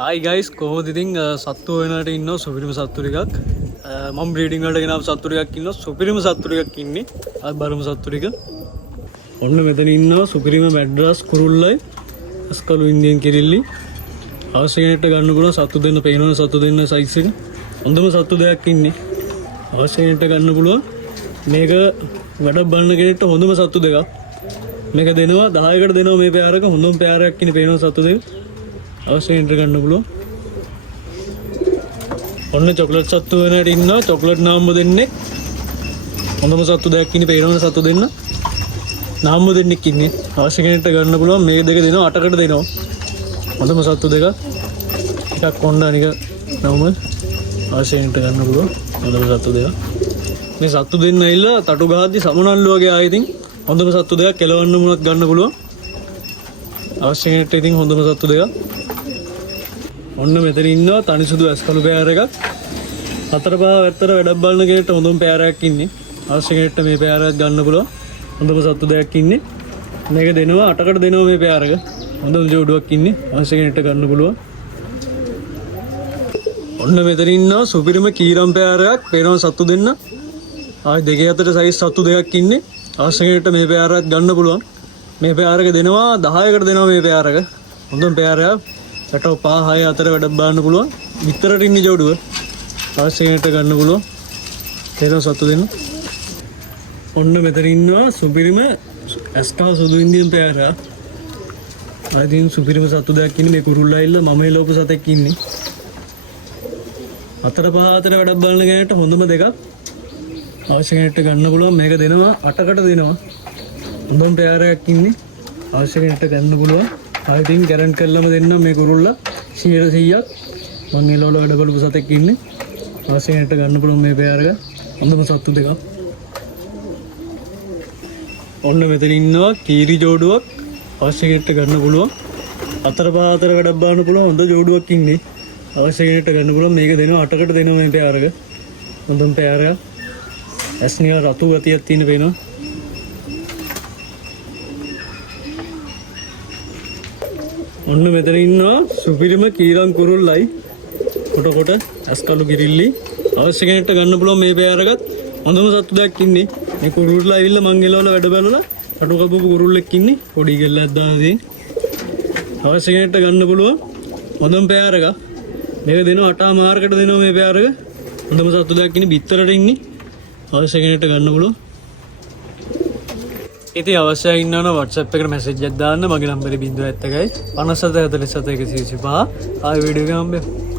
Hi guys, කොහොමද ඉතින් සත්තු වෙනට ඉන්නවා සුපිරිම සත්තු ටිකක්. මම බ්‍රීඩින් වලට ගෙනාව සත්තු ටිකක් ඉන්නවා සුපිරිම සත්තු ටිකක් ඉන්නේ. අද බලමු සත්තු ටික. ඔන්න මෙතන ඉන්නවා සුපිරිම මැඩ්‍රස් කුරුල්ලයි අස්කලු ඉන්දියන් කිරිල්ලි. අවශ්‍ය කෙනෙක්ට ගන්න පුළුවන් සත්තු දෙන්න පේනවනේ සත්තු දෙන්න සයිස් එක. හොඳම සත්තු දෙයක් ඉන්නේ. අවශ්‍ය කෙනෙක්ට ගන්න පුළුවන්. මේක වැඩ බලන කෙනෙක්ට හොඳම සත්තු දෙකක්. මේක දෙනවා 10කට දෙනවා මේ පෙයාරක හොඳම පෙයාරයක් ඉන්නේ පේනවා සත්තු දෙක. අවශ්‍ය එන්ටර් ගන්න පුළුවන්. ඔන්න චොක්ලට් සත්තු වෙනට ඉන්නවා චොක්ලට් නාම්බ දෙන්නෙක්. හොඳම සත්තු දෙයක් ඉන්නේ පේනවනේ සත්තු දෙන්න. නාම්බ දෙන්නෙක් ඉන්නේ. අවශ්‍ය කෙනෙක්ට ගන්න පුළුවන් මේ දෙක දෙනවා 8කට දෙනවා. හොඳම සත්තු දෙක. එකක් කොණ්ඩා නික නෝමල්. අවශ්‍ය කෙනෙක්ට ගන්න පුළුවන් හොඳම සත්තු දෙක. මේ සත්තු දෙන්න ඇවිල්ලා තටු ගහද්දි සමනල්ලු වගේ ආයෙ ඉතින් හොඳම සත්තු දෙක කෙලවන්න මුණක් ගන්න පුළුවන්. අවශ්‍ය කෙනෙක්ට ඉතින් හොඳම සත්තු දෙක. ඔන්න මෙතන ඉන්නවා තනි සුදු ඇස්කලු පෙයාර එකක්. හතර පහ වැත්තට වැඩක් බලන කෙනෙක්ට හොඳම පෙයාරයක් ඉන්නේ. අවශ්‍ය කෙනෙක්ට මේ පෙයාරයක් ගන්න පුළුවන්. හොඳම සත්තු දෙයක් ඉන්නේ. මේක දෙනවා 8කට දෙනවා මේ පෙයාරක. හොඳම ජෝඩුවක් ඉන්නේ. අවශ්‍ය කෙනෙක්ට ගන්න පුළුවන්. ඔන්න මෙතන ඉන්නවා සුපිරිම කීරම් පෙයාරයක්. පේනවා සත්තු දෙන්න. ආයි දෙකේ අතර සයිස් සත්තු දෙකක් ඉන්නේ. අවශ්‍ය කෙනෙක්ට මේ පෙයාරයක් ගන්න පුළුවන්. මේ පෙයාරක දෙනවා 10කට දෙනවා මේ පෙයාරක. හොඳම පෙයාරයක්. සටෝ පහ 6 අතර වැඩක් බලන්න පුළුවන්. විතරට ඉන්නේ ජෝඩුව. අවශ්‍ය කෙනෙක්ට ගන්න පුළුවන්. තේරෙන සතු දෙන්න. ඔන්න මෙතන ඉන්නවා සුපිරිම ඇස්කා සුදු ඉන්දියන් පෙයාරා. වයිදින් සුපිරිම සතු දෙයක් ඉන්නේ මේ කුරුල්ලා ඉල්ල මම එලෝපු සතෙක් ඉන්නේ. අතර පහ අතර වැඩක් බලන කෙනෙක්ට හොඳම දෙකක්. අවශ්‍ය කෙනෙක්ට ගන්න පුළුවන් මේක දෙනවා 8කට දෙනවා. හොඳම පෙයාරයක් ඉන්නේ. අවශ්‍ය කෙනෙක්ට ගන්න පුළුවන්. ආයිතින් ගැරන්ට් කරලම දෙන්න මේ කුරුල්ලා 100%ක් මම එළවල වැඩ බලපු සතෙක් ඉන්නේ. අවශ්‍ය කෙනෙක්ට ගන්න පුළුවන් මේ පෙයාරක හොඳම සත්තු දෙකක්. ඔන්න මෙතන ඉන්නවා කීරි ජෝඩුවක්. අවශ්‍ය කෙනෙක්ට ගන්න පුළුවන්. අතර පහ අතර වැඩක් බලන්න පුළුවන් හොඳ ජෝඩුවක් ඉන්නේ. අවශ්‍ය කෙනෙක්ට ගන්න පුළුවන් මේක දෙනවා 8කට දෙනවා මේ පෙයාරක. හොඳම පෙයාරයක්. ඇස්නිය රතු ගතියක් තියෙන පේනවා. ඔන්න මෙතන ඉන්නවා සුපිරිම කීරම් කුරුල්ලයි කොට ඇස්කලු කිරිල්ලි. අවශ්‍ය කෙනෙක්ට ගන්න පුළුවන් මේ පෙයාරකත් හොඳම සත්තු දෙයක් ඉන්නේ. මේ කුරුල්ලා ඇවිල්ලා මං එලවල වැඩ බලලා කටු කපපු කුරුල්ලෙක් ඉන්නේ. පොඩි කෙල්ලක් දාලා අවශ්‍ය කෙනෙක්ට ගන්න පුළුවන් හොඳම පෙයාරක. මේක දෙනවා 8 මාර්කට දෙනවා මේ පෙයාරක. හොඳම සත්තු දෙයක් ඉන්නේ බිත්තරට ඉන්නේ. අවශ්‍ය කෙනෙක්ට ගන්න පුළුවන්. ඉතින් අවශ්‍යයි ඉන්නවනම් WhatsApp එකට මැසේජ් එකක් දාන්න. මගේ නම්බරේ 071 57 47 125. ආයෙ වීඩියෝ එක හම්බෙමු.